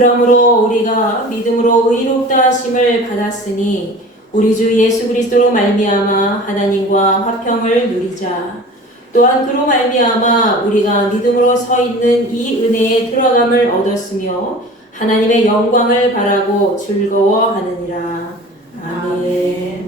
그러므로 우리가 믿음으로 의롭다 하심을 받았으니 우리 주 예수 그리스도로 말미암아 하나님과 화평을 누리자. 또한 그로 말미암아 우리가 믿음으로 서 있는 이 은혜에 들어감을 얻었으며 하나님의 영광을 바라고 즐거워하느니라. 아멘.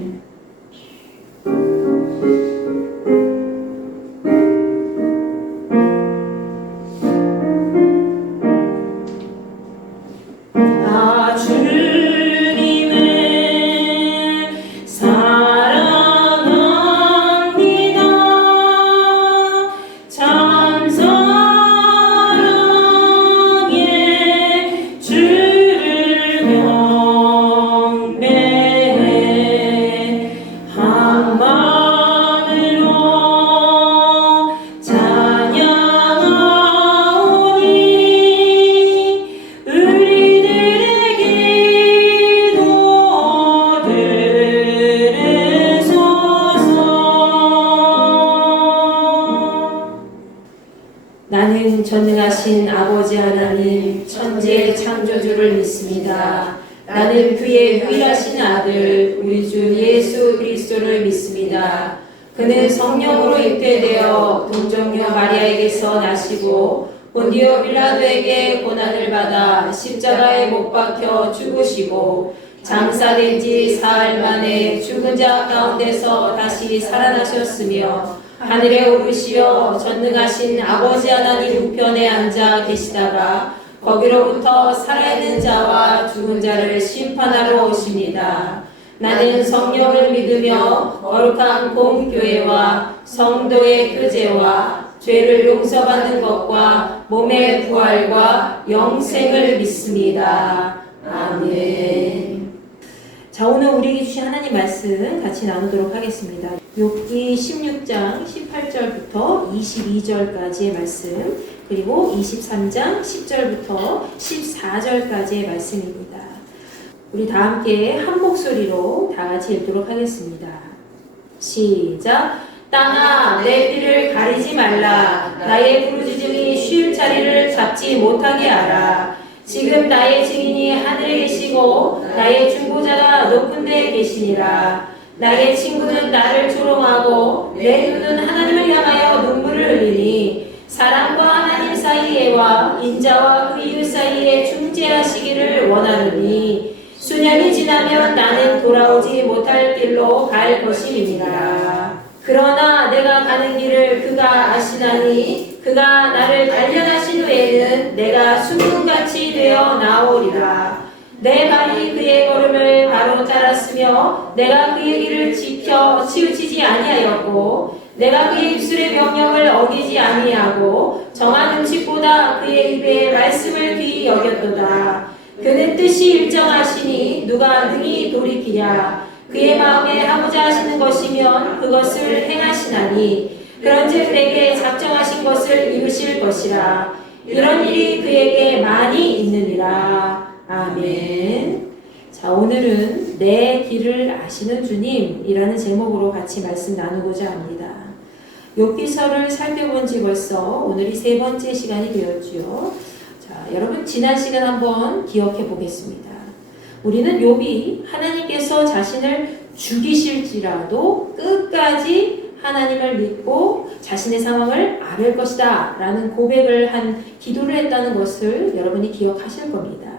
나는 전능하신 아버지 하나님 천지의 창조주를 믿습니다. 나는 그의 유일하신 아들 우리 주 예수 그리스도를 믿습니다. 그는 성령으로 잉태되어 동정녀 마리아에게서 나시고 본디오 빌라도에게 고난을 받아 십자가에 못 박혀 죽으시고 장사된 지 사흘 만에 죽은 자 가운데서 다시 살아나셨으며 하늘에 오르시어 전능하신 아버지 하나님 우편에 앉아 계시다가 거기로부터 살아있는 자와 죽은 자를 심판하러 오십니다. 나는 성령을 믿으며 거룩한 공교회와 성도의 교제와 죄를 용서받는 것과 몸의 부활과 영생을 믿습니다. 아멘. 자, 오늘 우리에게 주신 하나님 말씀 같이 나누도록 하겠습니다. 욥기 16장 18절부터 22절까지의 말씀, 그리고 23장 10절부터 14절까지의 말씀입니다. 우리 다 함께 한 목소리로 다 같이 읽도록 하겠습니다. 시작! 땅아 내 피를 가리지 말라. 나의 부르짖음이 쉴 자리를 잡지 못하게 하라. 지금 나의 증인이 하늘에 계시고 나의 중보자가 높은 데에 계시니라. 나의 친구는 나를 조롱하고 내 눈은 하나님을 향하여 눈물을 흘리니 사람과 하나님 사이에와 인자와 그 이웃 사이에 중재하시기를 원하노니 수년이 지나면 나는 돌아오지 못할 길로 갈 것임이니라. 그러나 내가 가는 길을 그가 아시나니 그가 나를 단련하신 후에는 내가 순금같이 되어 나오리라. 내 발이 그의 걸음을 바로 따랐으며 내가 그의 길을 지켜 치우치지 아니하였고 내가 그의 입술의 명령을 어기지 아니하고 정한 음식보다 그의 입에 말씀을 귀히 여겼도다. 그는 뜻이 일정하시니 누가 능히 돌이키랴. 그의 마음에 하고자 하시는 것이면 그것을 행하시나니 그런즉 내게 작정하신 것을 이루실 것이라. 이런 일이 그에게 많이 있느니라. 아멘. 자, 오늘은 내 길을 아시는 주님이라는 제목으로 같이 말씀 나누고자 합니다. 욥기서를 살펴본 지 벌써 오늘이 세 번째 시간이 되었지요. 자, 여러분 지난 시간 한번 기억해 보겠습니다. 우리는 욥이 하나님께서 자신을 죽이실지라도 끝까지 하나님을 믿고 자신의 상황을 앓을 것이다 라는 고백을 한 기도를 했다는 것을 여러분이 기억하실 겁니다.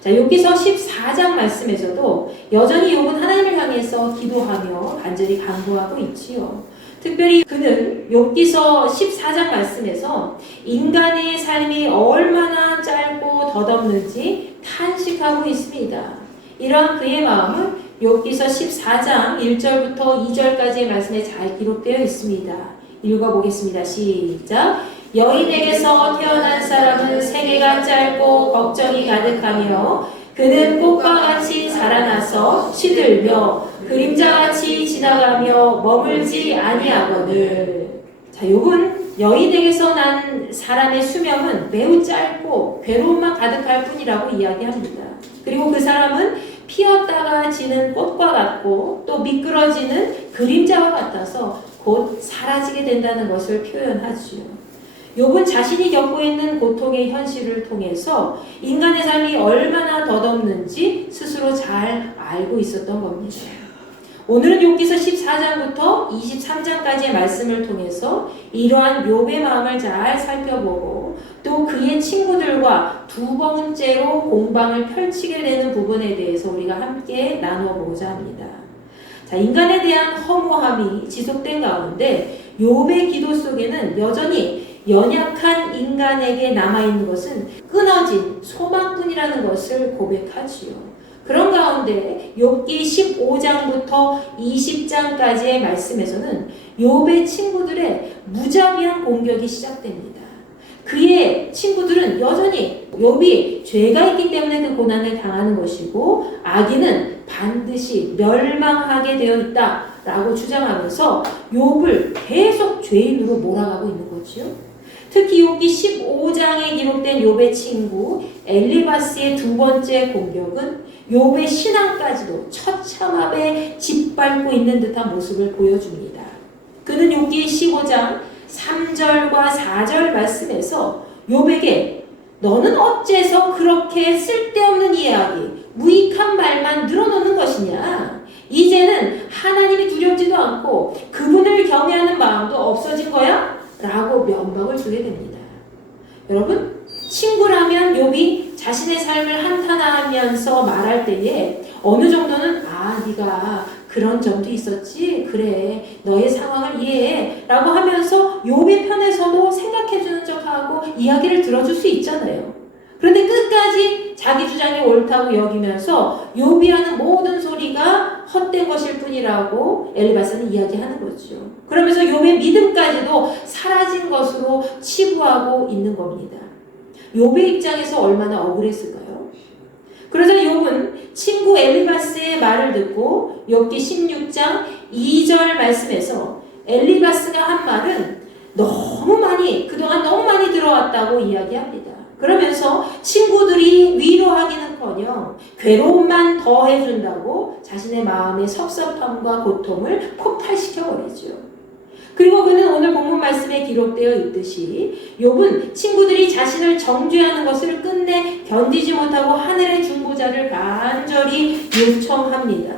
자, 욥기서 14장 말씀에서도 여전히 욥은 하나님을 향해서 기도하며 간절히 간구하고 있지요. 특별히 그는 욥기서 14장 말씀에서 인간의 삶이 얼마나 짧고 덧없는지 탄식하고 있습니다. 이러한 그의 마음은 욥기서 14장 1절부터 2절까지의 말씀에 잘 기록되어 있습니다. 읽어보겠습니다. 시작! 여인에게서 태어난 사람은 생애가 짧고 걱정이 가득하며 그는 꽃과 같이 자라나서 시들며 그림자같이 지나가며 머물지 아니하거늘. 자, 욥은 여인에게서 난 사람의 수명은 매우 짧고 괴로움만 가득할 뿐이라고 이야기합니다. 그리고 그 사람은 피었다가 지는 꽃과 같고 또 미끄러지는 그림자와 같아서 곧 사라지게 된다는 것을 표현하지요. 욥은 자신이 겪고 있는 고통의 현실을 통해서 인간의 삶이 얼마나 덧없는지 스스로 잘 알고 있었던 겁니다. 오늘은 욥기서 14장부터 23장까지의 말씀을 통해서 이러한 욥의 마음을 잘 살펴보고 또 그의 친구들과 두 번째로 공방을 펼치게 되는 부분에 대해서 우리가 함께 나누어 보고자 합니다. 자, 인간에 대한 허무함이 지속된 가운데 욥의 기도 속에는 여전히 연약한 인간에게 남아있는 것은 끊어진 소망뿐이라는 것을 고백하지요. 그런 가운데 욥기 15장부터 20장까지의 말씀에서는 욥의 친구들의 무자비한 공격이 시작됩니다. 그의 친구들은 여전히 욥이 죄가 있기 때문에 그 고난을 당하는 것이고 악인은 반드시 멸망하게 되어 있다라고 주장하면서 욥을 계속 죄인으로 몰아가고 있는 거지요. 특히 욥기 15장에 기록된 욥의 친구 엘리바스의 두 번째 공격은 욥의 신앙까지도 처참함에 짓밟고 있는 듯한 모습을 보여줍니다. 그는 욥기 15장 3절과 4절 말씀에서 욥에게 너는 어째서 그렇게 쓸데없는 이야기, 무익한 말만 늘어놓는 것이냐? 이제는 하나님이 두렵지도 않고 그분을 경외하는 마음도 없어진 거야? 라고 면박을 주게 됩니다. 여러분, 친구라면 욥이 자신의 삶을 한탄하면서 말할 때에 어느 정도는 네가 그런 점도 있었지? 그래, 너의 상황을 이해해 라고 하면서 욥의 편에서도 생각해주는 척하고 이야기를 들어줄 수 있잖아요. 그런데 끝까지 자기 주장이 옳다고 여기면서 욥이 하는 모든 소리가 헛된 것일 뿐이라고 엘리바스는 이야기하는 거죠. 그러면서 욥의 믿음까지도 사라진 것으로 치부하고 있는 겁니다. 욥의 입장에서 얼마나 억울했을까요? 그러자 욥은 친구 엘리바스의 말을 듣고 욥기 16장 2절 말씀에서 엘리바스가 한 말은 그동안 너무 많이 들어왔다고 이야기합니다. 그러면서 친구들이 위로하기는커녕 괴로움만 더해준다고 자신의 마음의 섭섭함과 고통을 폭발시켜버리죠. 그리고 그는 오늘 본문 말씀에 기록되어 있듯이 욥은 친구들이 자신을 정죄하는 것을 끝내 견디지 못하고 하늘의 중보자를 간절히 요청합니다.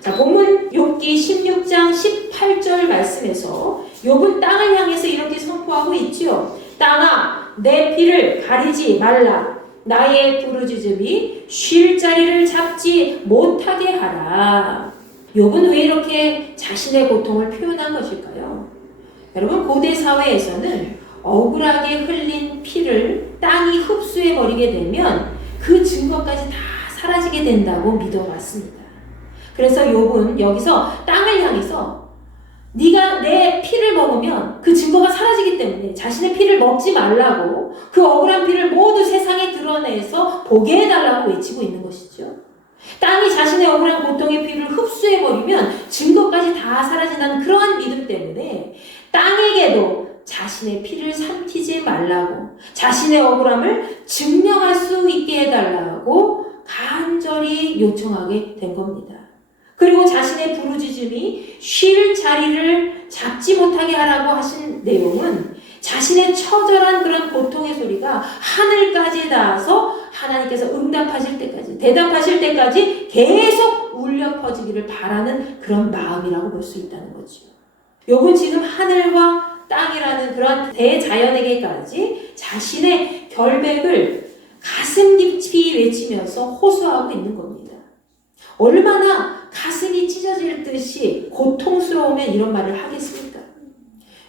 자, 본문 욥기 16장 18절 말씀에서 욥은 땅을 향해서 이렇게 선포하고 있지요. 땅아, 내 피를 가리지 말라. 나의 부르짖음이 쉴 자리를 잡지 못하게 하라. 욥은 왜 이렇게 자신의 고통을 표현한 것일까요? 여러분, 고대 사회에서는 억울하게 흘린 피를 땅이 흡수해버리게 되면 그 증거까지 다 사라지게 된다고 믿어왔습니다. 그래서 욥은 여기서 땅을 향해서 네가 내 피를 먹으면 그 증거가 사라지기 때문에 자신의 피를 먹지 말라고 그 억울한 피를 모두 세상에 드러내서 보게 해달라고 외치고 있는 것이죠. 땅이 자신의 억울한 고통의 피를 흡수해버리면 증거까지 다 사라진다는 그러한 믿음 때문에 땅에게도 자신의 피를 삼키지 말라고 자신의 억울함을 증명할 수 있게 해달라고 간절히 요청하게 된 겁니다. 그리고 자신의 부르짖음이 쉴 자리를 잡지 못하게 하라고 하신 내용은 자신의 처절한 그런 고통의 소리가 하늘까지 닿아서 하나님께서 대답하실 때까지 계속 울려 퍼지기를 바라는 그런 마음이라고 볼 수 있다는 거죠. 욥은 지금 하늘과 땅이라는 그런 대자연에게까지 자신의 결백을 가슴 깊이 외치면서 호소하고 있는 겁니다. 얼마나 가슴이 찢어질 듯이 고통스러우면 이런 말을 하겠습니까?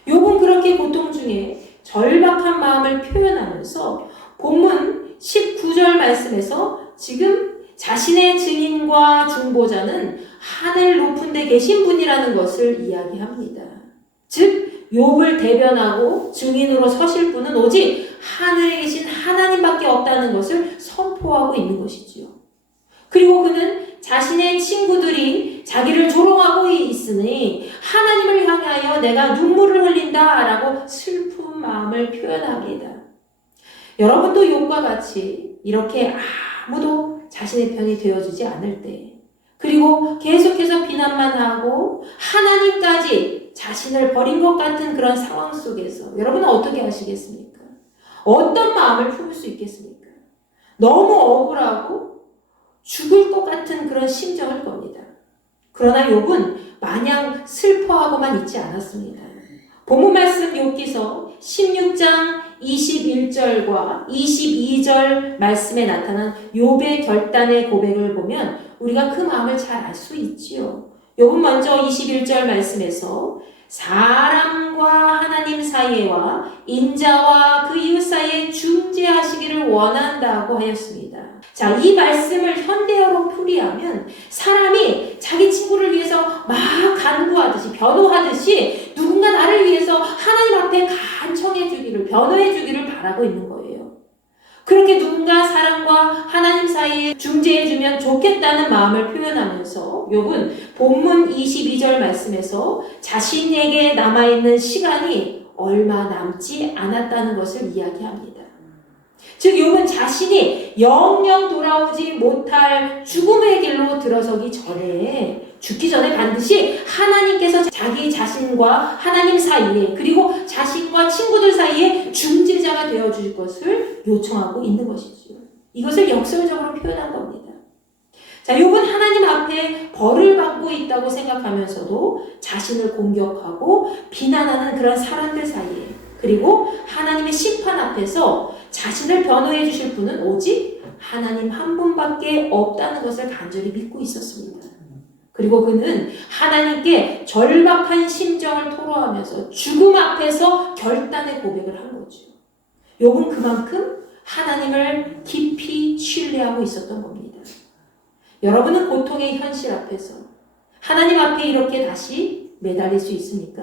욥은 그렇게 고통 중에 절박한 마음을 표현하면서 본문 19절 말씀에서 지금 자신의 증인과 중보자는 하늘 높은 데 계신 분이라는 것을 이야기합니다. 즉 욥을 대변하고 증인으로 서실 분은 오직 하늘에 계신 하나님밖에 없다는 것을 선포하고 있는 것이지요. 그리고 그는 자신의 친구들이 자기를 조롱하고 있으니 하나님을 향하여 내가 눈물을 흘린다라고 슬픈 마음을 표현합니다. 여러분도 욥과 같이 이렇게 아무도 자신의 편이 되어주지 않을 때, 그리고 계속해서 비난만 하고 하나님까지 자신을 버린 것 같은 그런 상황 속에서 여러분은 어떻게 하시겠습니까? 어떤 마음을 품을 수 있겠습니까? 너무 억울하고 죽을 것 같은 그런 심정일 겁니다. 그러나 욥은 마냥 슬퍼하고만 있지 않았습니다. 본문 말씀 욥기서 16장 21절과 22절 말씀에 나타난 욥의 결단의 고백을 보면 우리가 그 마음을 잘 알 수 있지요. 욥은 먼저 21절 말씀에서 사람과 하나님 사이와 인자와 그 이웃 사이에 중재하시기를 원한다고 하였습니다. 자, 이 말씀을 현대어로 풀이하면 사람이 자기 친구를 위해서 막 간구하듯이 변호하듯이 누군가 나를 위해서 하나님 앞에 간청해 주기를 변호해 주기를 바라고 있는 거예요. 그렇게 누군가 사람과 하나님 사이에 중재해주면 좋겠다는 마음을 표현하면서 욥은 본문 22절 말씀에서 자신에게 남아있는 시간이 얼마 남지 않았다는 것을 이야기합니다. 즉 욥은 자신이 영영 돌아오지 못할 죽음의 길로 들어서기 전에 죽기 전에 반드시 하나님께서 자기 자신과 하나님 사이에 그리고 자신과 친구들 사이에 중재자가 되어줄 것을 요청하고 있는 것이죠. 이것을 역설적으로 표현한 겁니다. 자, 욥은 하나님 앞에 벌을 받고 있다고 생각하면서도 자신을 공격하고 비난하는 그런 사람들 사이에 그리고 하나님의 심판 앞에서 자신을 변호해 주실 분은 오직 하나님 한 분밖에 없다는 것을 간절히 믿고 있었습니다. 그리고 그는 하나님께 절박한 심정을 토로하면서 죽음 앞에서 결단의 고백을 한 거죠. 욥은 그만큼 하나님을 깊이 신뢰하고 있었던 겁니다. 여러분은 고통의 현실 앞에서 하나님 앞에 이렇게 다시 매달릴 수 있습니까?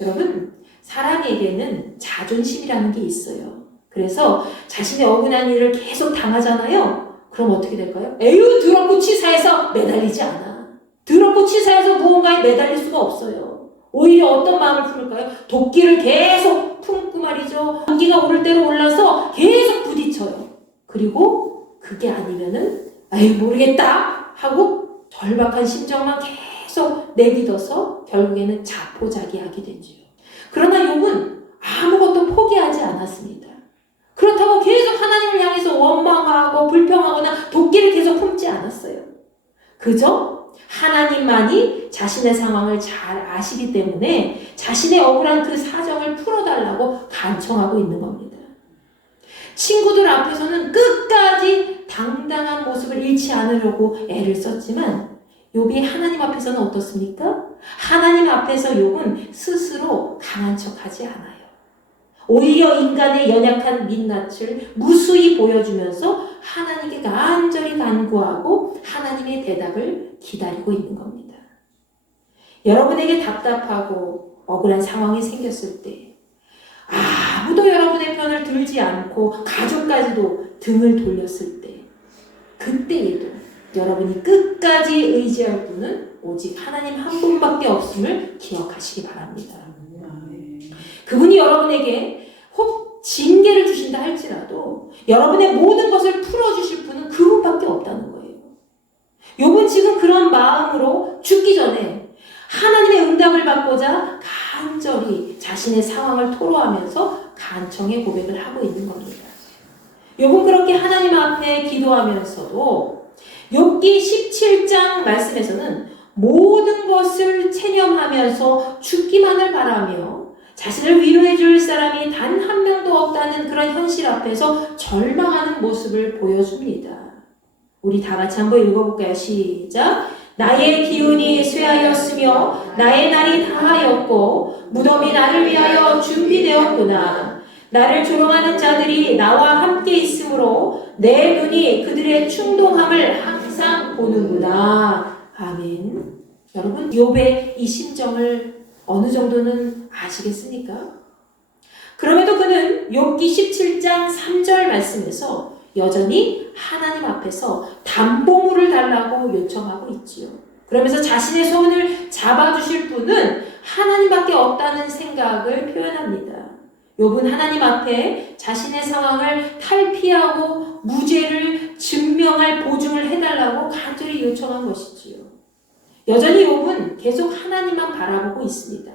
여러분, 사람에게는 자존심이라는 게 있어요. 그래서 자신의 억울한 일을 계속 당하잖아요. 그럼 어떻게 될까요? 에휴, 더럽고 치사해서 매달리지 않아. 더럽고 치사해서 무언가에 매달릴 수가 없어요. 오히려 어떤 마음을 품을까요? 도끼를 계속 품고 말이죠. 도끼가 오를 대로 올라서 계속 부딪혀요. 그리고 그게 아니면은 아유 모르겠다 하고 절박한 심정만 계속 내딛어서 결국에는 자포자기하게 되죠. 그러나 욥은 아무것도 포기하지 않았습니다. 그렇다고 계속 하나님을 향해서 원망하고 불평하거나 도끼를 계속 품지 않았어요. 그저 하나님만이 자신의 상황을 잘 아시기 때문에 자신의 억울한 그 사정을 풀어달라고 간청하고 있는 겁니다. 친구들 앞에서는 끝까지 당당한 모습을 잃지 않으려고 애를 썼지만 욥이 하나님 앞에서는 어떻습니까? 하나님 앞에서 욥은 스스로 강한 척하지 않아요. 오히려 인간의 연약한 민낯을 무수히 보여주면서 하나님께 간절히 간구하고 하나님의 대답을 기다리고 있는 겁니다. 여러분에게 답답하고 억울한 상황이 생겼을 때 아무도 여러분의 편을 들지 않고 가족까지도 등을 돌렸을 때 그때에도 여러분이 끝까지 의지할 분은 오직 하나님 한 분밖에 없음을 기억하시기 바랍니다. 그분이 여러분에게 혹 징계를 주신다 할지라도 여러분의 모든 것을 풀어주실 분은 그분밖에 없다는 거예요. 욥은 지금 그런 마음으로 죽기 전에 하나님의 응답을 받고자 간절히 자신의 상황을 토로하면서 간청의 고백을 하고 있는 겁니다. 욥은 그렇게 하나님 앞에 기도하면서도 욥기 17장 말씀에서는 모든 것을 체념하면서 죽기만을 바라며 자신을 위로해 줄 사람이 단 한 명도 없다는 그런 현실 앞에서 절망하는 모습을 보여줍니다. 우리 다 같이 한번 읽어볼까요? 시작! 나의 기운이 쇠하였으며 나의 날이 다하였고 무덤이 나를 위하여 준비되었구나. 나를 조롱하는 자들이 나와 함께 있으므로 내 눈이 그들의 충동함을 항상 보는구나. 아멘. 여러분, 욥의 이 심정을 어느 정도는 아시겠습니까? 그럼에도 그는 욥기 17장 3절 말씀에서 여전히 하나님 앞에서 담보물을 달라고 요청하고 있지요. 그러면서 자신의 손을 잡아주실 분은 하나님밖에 없다는 생각을 표현합니다. 욥은 하나님 앞에 자신의 상황을 탈피하고 무죄를 증명할 보증을 해달라고 간절히 요청한 것이지요. 여전히 욥은 계속 하나님만 바라보고 있습니다.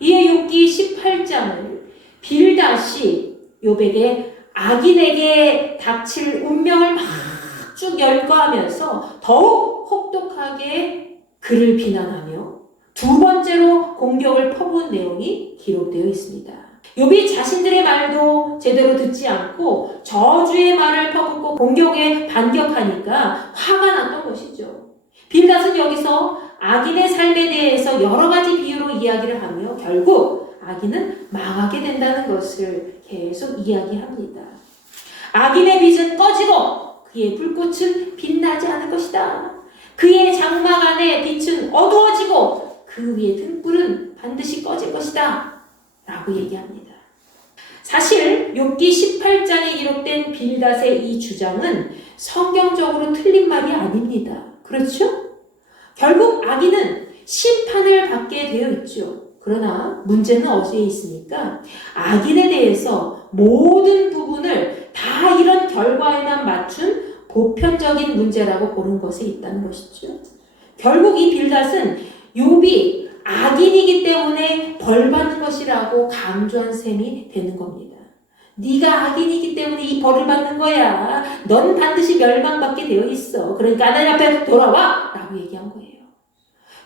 이에 욥기 18장은 빌닷이 욥에게 악인에게 닥칠 운명을 막 쭉 열거하면서 더욱 혹독하게 그를 비난하며 두 번째로 공격을 퍼부은 내용이 기록되어 있습니다. 욥이 자신들의 말도 제대로 듣지 않고 저주의 말을 퍼붓고 공격에 반격하니까 화가 났던 것이죠. 빌닷은 여기서 악인의 삶에 대해서 여러 가지 비유로 이야기를 하며 결국 악인은 망하게 된다는 것을 계속 이야기합니다. 악인의 빛은 꺼지고 그의 불꽃은 빛나지 않을 것이다. 그의 장막 안에 빛은 어두워지고 그 위에 등불은 반드시 꺼질 것이다. 라고 얘기합니다. 사실 욥기 18장에 기록된 빌닷의 이 주장은 성경적으로 틀린 말이 아닙니다. 그렇죠? 결국 악인은 심판을 받게 되어 있죠. 그러나 문제는 어디에 있습니까? 악인에 대해서 모든 부분을 다 이런 결과에만 맞춘 보편적인 문제라고 보는 것에 있다는 것이죠. 결국 이 빌닷은 욥이 악인이기 때문에 벌받는 것이라고 강조한 셈이 되는 겁니다. 네가 악인이기 때문에 이 벌을 받는 거야. 넌 반드시 멸망받게 되어 있어. 그러니까 하나님 앞에 돌아와! 라고 얘기한 거예요.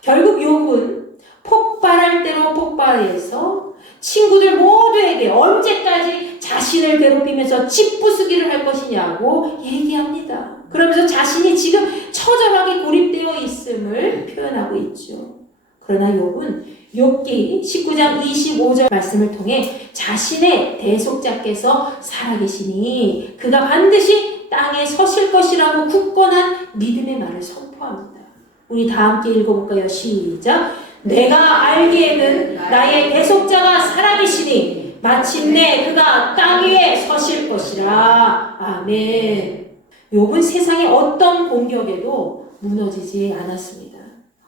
결국 욥은 폭발할 대로 폭발해서 친구들 모두에게 언제까지 자신을 괴롭히면서 집 부수기를 할 것이냐고 얘기합니다. 그러면서 자신이 지금 처절하게 고립되어 있음을 표현하고 있죠. 그러나 욥은 욥기 19장 25절 말씀을 통해 자신의 대속자께서 살아계시니 그가 반드시 땅에 서실 것이라고 굳건한 믿음의 말을 선포합니다. 우리 다 함께 읽어볼까요? 시작! 내가 알기에는 나의 대속자가 살아계시니 마침내 그가 땅 위에 서실 것이라. 아멘. 욥은 세상의 어떤 공격에도 무너지지 않았습니다.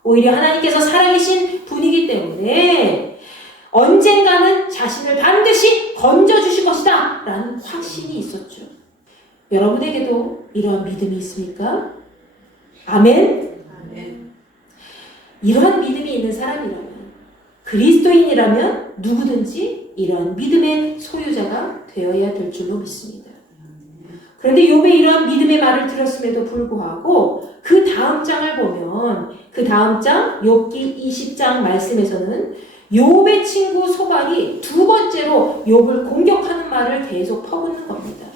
오히려 하나님께서 살아계신 분이기 때문에 언젠가는 자신을 반드시 건져주실 것이다 라는 확신이 있었죠. 여러분에게도 이러한 믿음이 있습니까? 아멘. 이러한 믿음이 있는 사람이라면, 그리스도인이라면 누구든지 이러한 믿음의 소유자가 되어야 될 줄로 믿습니다. 그런데 욥의 이러한 믿음의 말을 들었음에도 불구하고 그 다음 장을 보면, 그 다음 장 욥기 20장 말씀에서는 욥의 친구 소발이 두 번째로 욥을 공격하는 말을 계속 퍼붓는 겁니다.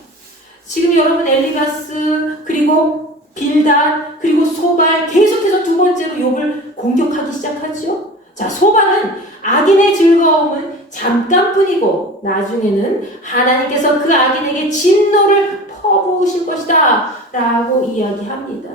지금 여러분 엘리바스 그리고 빌닷 그리고 소발 계속해서 두 번째로 욥을 공격하기 시작하죠. 자, 소발은 악인의 즐거움은 잠깐뿐이고 나중에는 하나님께서 그 악인에게 진노를 퍼부으실 것이다 라고 이야기합니다.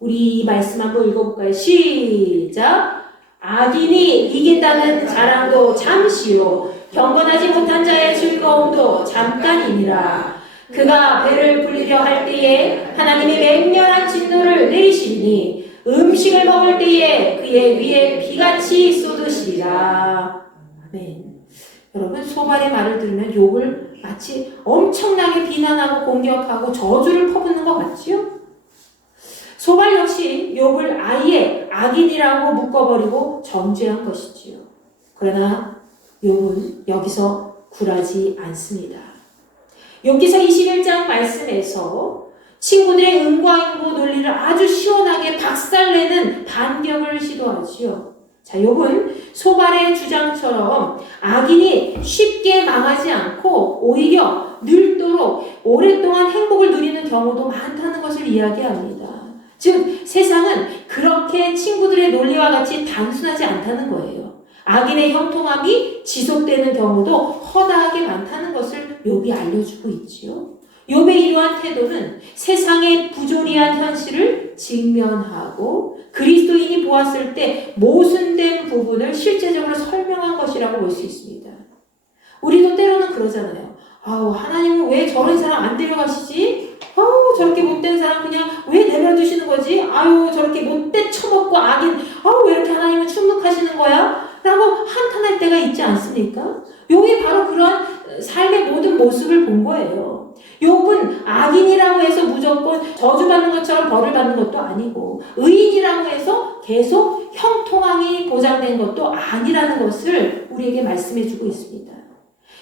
우리 이 말씀 한번 읽어볼까요? 시작! 악인이 이긴다는 자랑도 잠시요 경건하지 못한 자의 즐거움도 잠깐이니라. 그가 배를 불리려 할 때에 하나님이 맹렬한 진노를 내리시니 음식을 먹을 때에 그의 위에 비같이 쏟으시리라. 아멘. 여러분, 소발의 말을 들으면 욥을 마치 엄청나게 비난하고 공격하고 저주를 퍼붓는 것 같지요? 소발 역시 욥을 아예 악인이라고 묶어버리고 정죄한 것이지요. 그러나 욥은 여기서 굴하지 않습니다. 욥기서 21장 말씀에서 친구들의 은과응보 논리를 아주 시원하게 박살내는 반격을 시도하지요. 자, 욥은 소발의 주장처럼 악인이 쉽게 망하지 않고 오히려 늙도록 오랫동안 행복을 누리는 경우도 많다는 것을 이야기합니다. 즉, 세상은 그렇게 친구들의 논리와 같이 단순하지 않다는 거예요. 악인의 형통함이 지속되는 경우도 허다하게 많다는 것을 욥이 알려주고 있지요. 욥의 이러한 태도는 세상의 부조리한 현실을 직면하고 그리스도인이 보았을 때 모순된 부분을 실제적으로 설명한 것이라고 볼 수 있습니다. 우리도 때로는 그러잖아요. 아우, 하나님은 왜 저런 사람 안 데려가시지? 아우, 저렇게 못된 사람 그냥 왜 내버려두시는 거지? 아유, 저렇게 못돼 처먹고 악인, 아우, 왜 이렇게 하나님은 충묵하시는 거야? 라고 한탄할 때가 있지 않습니까? 욥이 바로 그런 삶의 모든 모습을 본 거예요. 욥은 악인이라고 해서 무조건 저주받는 것처럼 벌을 받는 것도 아니고 의인이라고 해서 계속 형통함이 보장된 것도 아니라는 것을 우리에게 말씀해 주고 있습니다.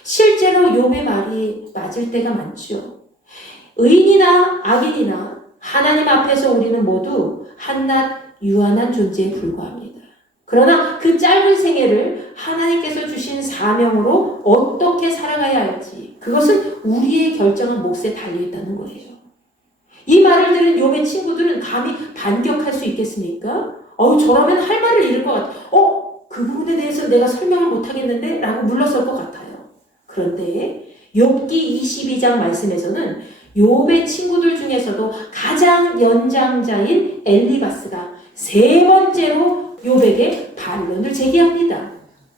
실제로 욥의 말이 맞을 때가 많죠. 의인이나 악인이나 하나님 앞에서 우리는 모두 한낱 유한한 존재에 불과합니다. 그러나 그 짧은 생애를 하나님께서 주신 사명으로 어떻게 살아가야 할지 그것은 우리의 결정한 몫에 달려있다는 거예요. 이 말을 들은 욥의 친구들은 감히 반격할 수 있겠습니까? 저라면 할 말을 잃을 것 같아. 그 부분에 대해서 내가 설명을 못하겠는데? 라고 물렀을 것 같아요. 그런데 욥기 22장 말씀에서는 욥의 친구들 중에서도 가장 연장자인 엘리바스가 세 번째로 욥에게 반론을 제기합니다.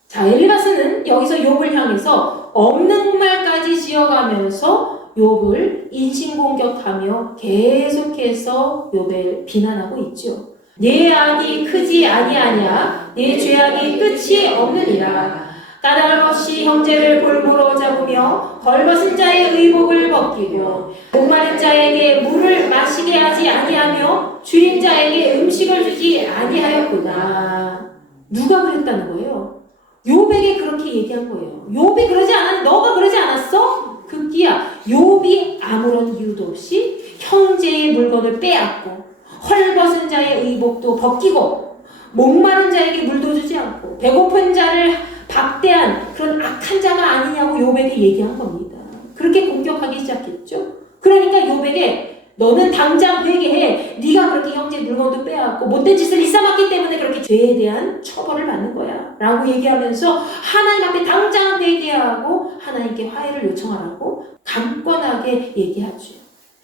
자, 엘리바스는 여기서 욥을 향해서 없는 말까지 지어가면서 욥을 인신공격하며 계속해서 욥을 비난하고 있죠. 네 악이 크지 아니하냐, 네 죄악이 끝이 없느니라. 까닭 없이 형제를 볼모로 잡으며 벌벗은 자의 의복을 벗기고 목마른 자에게 물을 마시게 하지 아니하며 줄인 자에게 음식을 주지 아니하였구나. 누가 그랬다는 거예요? 욥에게 그렇게 얘기한 거예요. 욥이 그러지 않았니? 너가 그러지 않았어? 급기야 욥이 아무런 이유도 없이 형제의 물건을 빼앗고 헐벗은 자의 의복도 벗기고 목마른 자에게 물도 주지 않고 배고픈 자를 박대한 그런 악한 자가 아니냐고 욥에게 얘기한 겁니다. 그렇게 공격하기 시작했죠. 그러니까 욥에게 너는 당장 회개해. 네가 그렇게 형제 물건도 빼앗고 못된 짓을 일삼았기 때문에 그렇게 죄에 대한 처벌을 받는 거야 라고 얘기하면서 하나님 앞에 당장 회개하고 하나님께 화해를 요청하라고 강권하게 얘기하죠.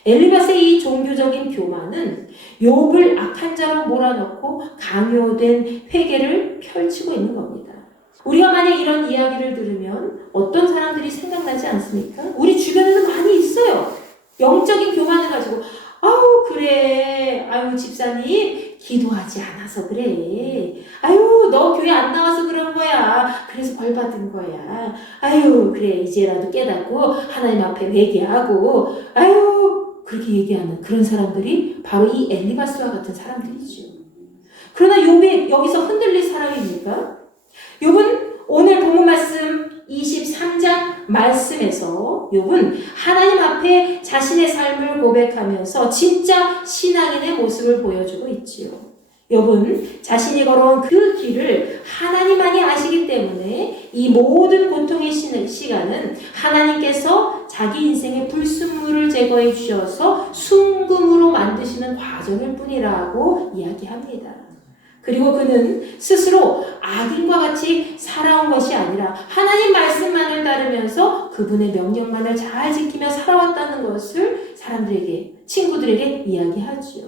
엘리바스의 이 종교적인 교만은 욥을 악한 자로 몰아넣고 강요된 회개를 펼치고 있는 겁니다. 우리가 만약 이런 이야기를 들으면 어떤 사람들이 생각나지 않습니까? 우리 주변에는 많이 있어요. 영적인 교만을 가지고 그래. 집사님 기도하지 않아서 그래. 너 교회 안 나와서 그런 거야. 그래서 벌 받은 거야. 그래. 이제라도 깨닫고 하나님 앞에 회개하고 그렇게 얘기하는 그런 사람들이 바로 이 엘리바스와 같은 사람들이죠. 그러나 욥이 여기서 흔들릴 사람입니까? 욥은 오늘 본문 말씀 23장 말씀에서 욥은 하나님 앞에 자신의 삶을 고백하면서 진짜 신앙인의 모습을 보여주고 있지요. 욥은 자신이 걸어온 그 길을 하나님만이 아시기 때문에 이 모든 고통의 시간은 하나님께서 자기 인생의 불순물을 제거해 주셔서 순금으로 만드시는 과정일 뿐이라고 이야기합니다. 그리고 그는 스스로 악인과 같이 살아온 것이 아니라 하나님 말씀만을 따르면서 그분의 명령만을 잘 지키며 살아왔다는 것을 사람들에게, 친구들에게 이야기하지요.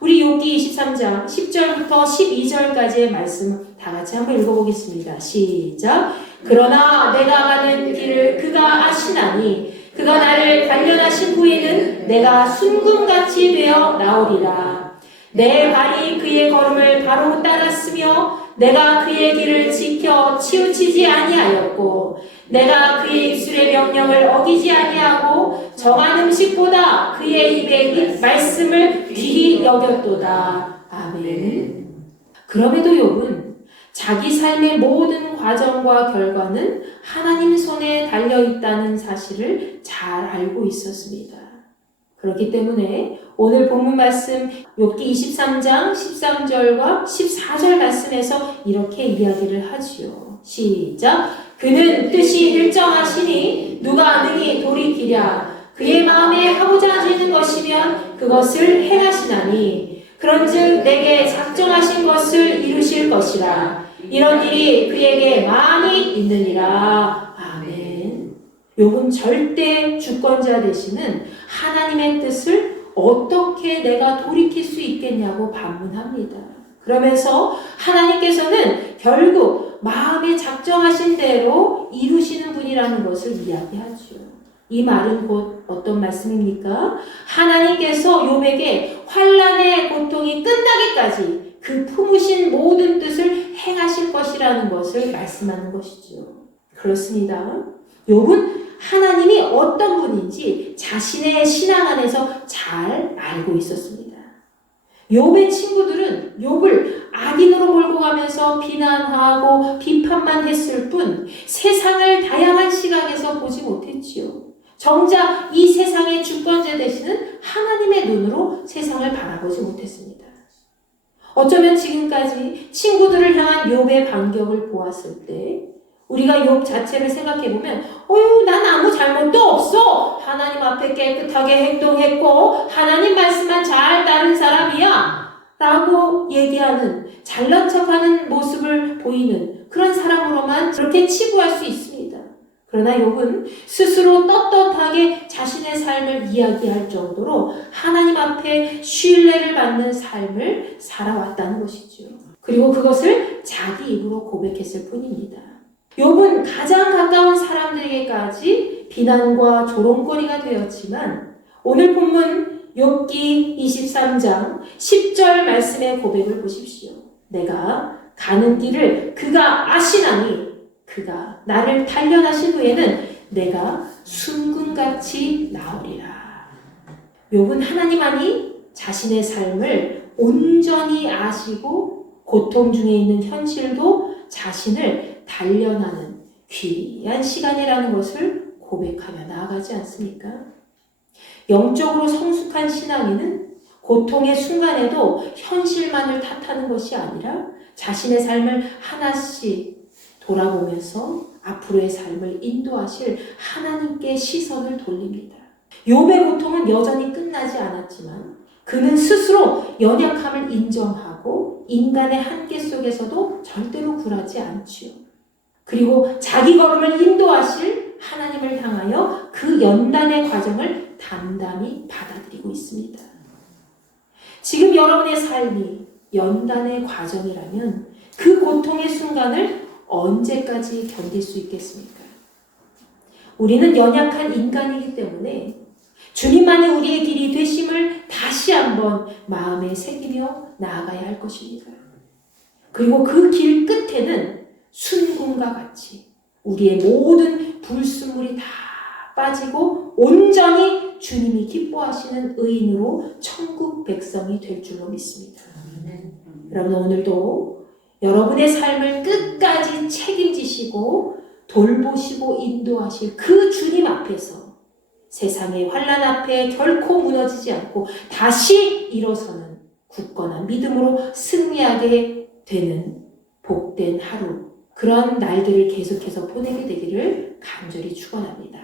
우리 욥기 23장 10절부터 12절까지의 말씀 다 같이 한번 읽어보겠습니다. 시작. 그러나 내가 가는 길을 그가 아시나니 그가 나를 단련하신 후에는 내가 순금같이 되어 나오리라. 내 발이 그의 걸음을 바로 따랐으며 내가 그의 길을 지켜 치우치지 아니하였고 내가 그의 입술의 명령을 어기지 아니하고 정한 음식보다 그의 입의 말씀을 귀히 여겼도다. 아멘. 그럼에도 욥은 자기 삶의 모든 과정과 결과는 하나님 손에 달려있다는 사실을 잘 알고 있었습니다. 그렇기 때문에 오늘 본문 말씀 욥기 23장 13절과 14절 말씀에서 이렇게 이야기를 하지요. 시작. 그는 뜻이 일정하시니 누가 능히 돌이키랴. 그의 마음에 하고자 하시는 것이면 그것을 행하시나니 그런즉 내게 작정하신 것을 이루실 것이라. 이런 일이 그에게 많이 있느니라. 아멘. 욥은 절대 주권자 되시는 하나님의 뜻을 어떻게 내가 돌이킬 수 있겠냐고 반문합니다. 그러면서 하나님께서는 결국 마음에 작정하신 대로 이루시는 분이라는 것을 이야기하죠. 이 말은 곧 어떤 말씀입니까? 하나님께서 욥에게 환난의 고통이 끝나기까지 그 품으신 모든 뜻을 행하실 것이라는 것을 말씀하는 것이죠. 그렇습니다. 욥은 하나님이 어떤 분인지 자신의 신앙 안에서 잘 알고 있었습니다. 욥의 친구들은 욥을 악인으로 몰고 가면서 비난하고 비판만 했을 뿐 세상을 다양한 시각에서 보지 못했지요. 정작 이 세상의 주권자 되시는 하나님의 눈으로 세상을 바라보지 못했습니다. 어쩌면 지금까지 친구들을 향한 욥의 반격을 보았을 때 우리가 욥 자체를 생각해보면 난 아무 잘못도 없어. 하나님 앞에 깨끗하게 행동했고 하나님 말씀만 잘 따른 사람이야 라고 얘기하는 잘난 척하는 모습을 보이는 그런 사람으로만 그렇게 치부할 수 있습니다. 그러나 욥은 스스로 떳떳하게 자신의 삶을 이야기할 정도로 하나님 앞에 신뢰를 받는 삶을 살아왔다는 것이죠. 그리고 그것을 자기 입으로 고백했을 뿐입니다. 욥은 가장 가까운 사람들에게까지 비난과 조롱거리가 되었지만 오늘 본문 욥기 23장 10절 말씀의 고백을 보십시오. 내가 가는 길을 그가 아시나니 그가 나를 단련하신 후에는 내가 순금같이 나으리라. 욥은 하나님 안이 자신의 삶을 온전히 아시고 고통 중에 있는 현실도 자신을 단련하는 귀한 시간이라는 것을 고백하며 나아가지 않습니까? 영적으로 성숙한 신앙인은 고통의 순간에도 현실만을 탓하는 것이 아니라 자신의 삶을 하나씩 돌아보면서 앞으로의 삶을 인도하실 하나님께 시선을 돌립니다. 욥의 고통은 여전히 끝나지 않았지만 그는 스스로 연약함을 인정하고 인간의 한계 속에서도 절대로 굴하지 않지요. 그리고 자기 걸음을 인도하실 하나님을 향하여 그 연단의 과정을 담담히 받아들이고 있습니다. 지금 여러분의 삶이 연단의 과정이라면 그 고통의 순간을 언제까지 견딜 수 있겠습니까? 우리는 연약한 인간이기 때문에 주님만이 우리의 길이 되심을 다시 한번 마음에 새기며 나아가야 할 것입니다. 그리고 그 길 끝에는 순금과 같이 우리의 모든 불순물이 다 빠지고 온전히 주님이 기뻐하시는 의인으로 천국 백성이 될 줄로 믿습니다. 여러분 오늘도 여러분의 삶을 끝까지 책임지시고 돌보시고 인도하실 그 주님 앞에서 세상의 환난 앞에 결코 무너지지 않고 다시 일어서는 굳건한 믿음으로 승리하게 되는 복된 하루, 그런 날들을 계속해서 보내게 되기를 간절히 축원합니다.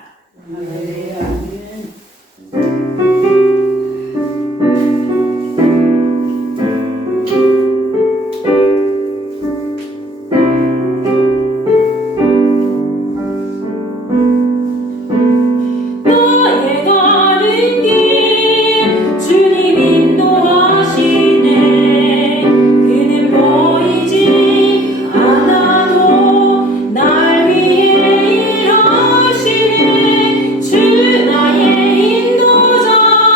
주 나의 인도자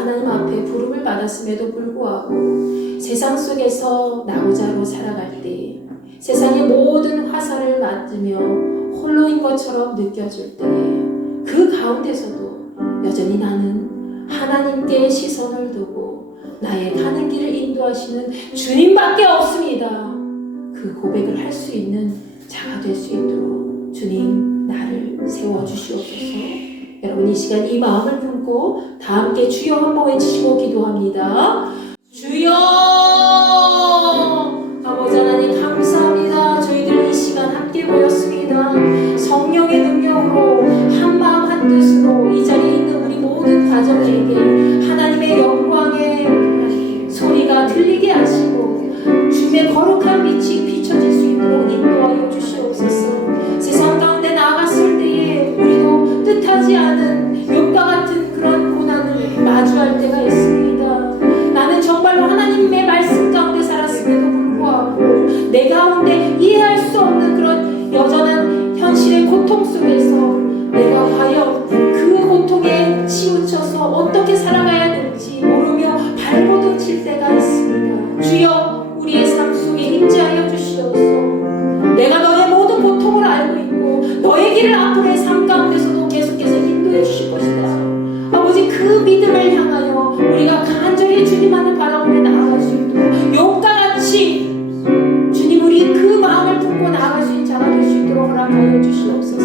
하나님 앞에 부름을 받았음에도 불구하고 세상 속에서 나고자로 살아갈 때 세상의 모든 화살을 맞으며 홀로인 것처럼 느껴질 때 그 가운데서도 여전히 나는 하나님께 시선을 두고 나의 가는 길을 인도하시는 주님밖에 없습니다. 그 고백을 할 수 있는 자가 될 수 있도록 주님 나를 세워주시옵소서. 여러분 이 시간 이 마음을 품고 다 함께 주여 한번 외치시고 기도합니다. 주여! 아버지 하나님 감사합니다. 저희들 이 시간 함께 모였습니다. 성령의 능력으로 한마음 한뜻으로 이 자리에 있는 우리 모든 가정에게 하나님의 영광의 소리가 들리게 하시고 주님의 거룩한 빛이 비춰질 수 있도록 인도하여 주시옵소서. 세상 가운데 나아갔을 때에 우리도 뜻하지 않은 욥과 같은 그런 고난을 마주할 때가 있습니다. 나는 정말로 하나님의 말씀 가운데 살았음에도 불구하고 내 가운데 이해할 수 없는 그런 여전한 현실의 고통 속에서 내가 과연 그 고통에 치우쳐서 어떻게 살아가야 될지 모르며 발버둥 칠 때가 있습니다. 주여 우리의 삶 속에 임재하여 주시옵소서. 내가 너의 모든 고통을 알고 있고 너의 길을 앞으로의 삶 가운데서도 계속해서 인도해 주실 것이다. 아버지 그 믿음을 향하여 우리가 간절히 주님만을 바라보며 나아갈 수 있도록 욥과 같이 주님 우리 그 마음을 품고 나아갈 수 있는 자가 될 수 있도록 허락하여 주시옵소서.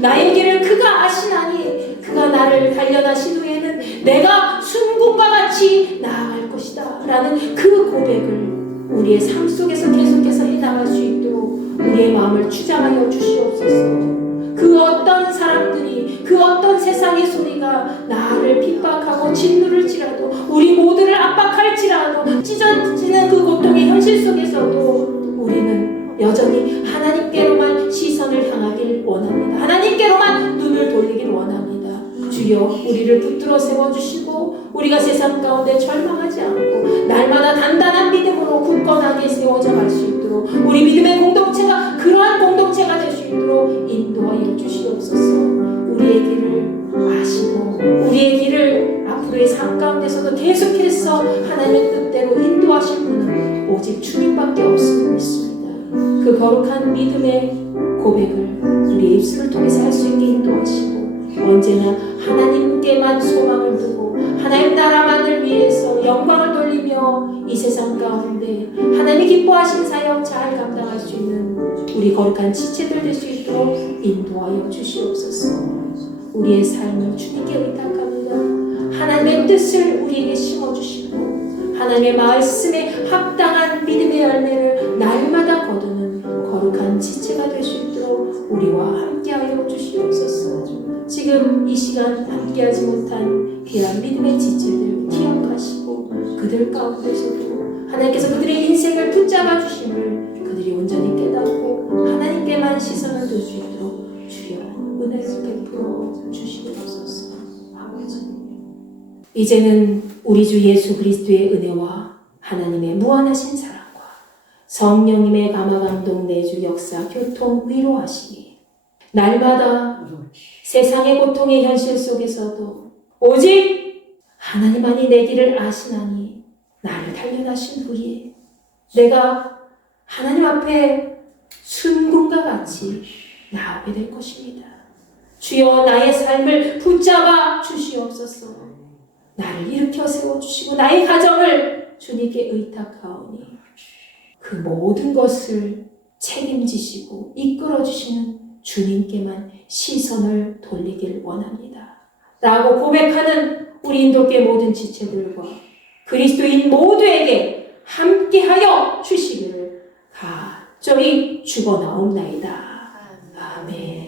나의 길을 그가 아시나니 그가 나를 단련하신 후에는 내가 순금과 같이 나아갈 것이다 라는 그 고백을 우리의 삶 속에서 계속해서 해나갈 수 있도록 우리의 마음을 주장하여 주시옵소서. 그 어떤 사람들이 그 어떤 세상의 소리가 나를 핍박하고 진노를 찌라도 우리 모두를 압박할지라도 찢어지는 그 고통의 현실 속에서도 우리는 여전히 하나님께로만 시선을 향하길 원합니다. 하나님께로만 눈을 돌리길 원합니다. 주여 우리를 붙들어 세워주시고 우리가 세상 가운데 절망하지 않고 날마다 단단한 믿음으로 굳건하게 세워져 갈 수 있도록 우리 믿음의 공동체가 그러한 공동체가 될 수 있도록 인도하여 주시옵소서. 우리의 길을 아시고 우리의 길을 앞으로의 삶 가운데서도 계속해서 하나님의 뜻대로 인도하실 분은 오직 주님밖에 없음을 믿습니다. 그 거룩한 믿음의 고백을 우리의 입술을 통해서 할 수 있게 인도하시고 언제나 하나님께만 소망을 두고 하나님 나라만을 위해서 영광을 돌리며 이 세상 가운데 하나님이 기뻐하신 사역 잘 감당할 수 있는 우리 거룩한 지체들 될 수 있도록 인도하여 주시옵소서. 우리의 삶을 주님께 의탁합니다. 하나님의 뜻을 우리에게 심어주시고 하나님의 말씀에 합당한 믿음의 열매를 날마다 거두는 거룩한 지체가 될 수 있도록 우리와 함께하여 주시옵소서. 지금 이 시간 함께하지 못한 귀한 믿음의 지체들 기억하시고 그들 가운데서도 하나님께서 그들의 인생을 붙잡아 주심을 그들이 온전히 깨닫고 하나님께만 시선을 둘 수 있도록 주여 은혜를 베풀어 주시옵소서. 이제는 우리 주 예수 그리스도의 은혜와 하나님의 무한하신 사랑과 성령님의 감화감동 내주 역사 교통 위로하시니 날마다 세상의 고통의 현실 속에서도 오직 하나님만이 내 길을 아시나니 나를 단련하신 후에 내가 하나님 앞에 순금과 같이 나오게 될 것입니다. 주여 나의 삶을 붙잡아 주시옵소서. 나를 일으켜 세워주시고 나의 가정을 주님께 의탁하오니 그 모든 것을 책임지시고 이끌어주시는 주님께만 시선을 돌리길 원합니다. 라고 고백하는 우리 인도계 모든 지체들과 그리스도인 모두에게 함께하여 주시기를 간절히 축원하옵나이다. 아멘.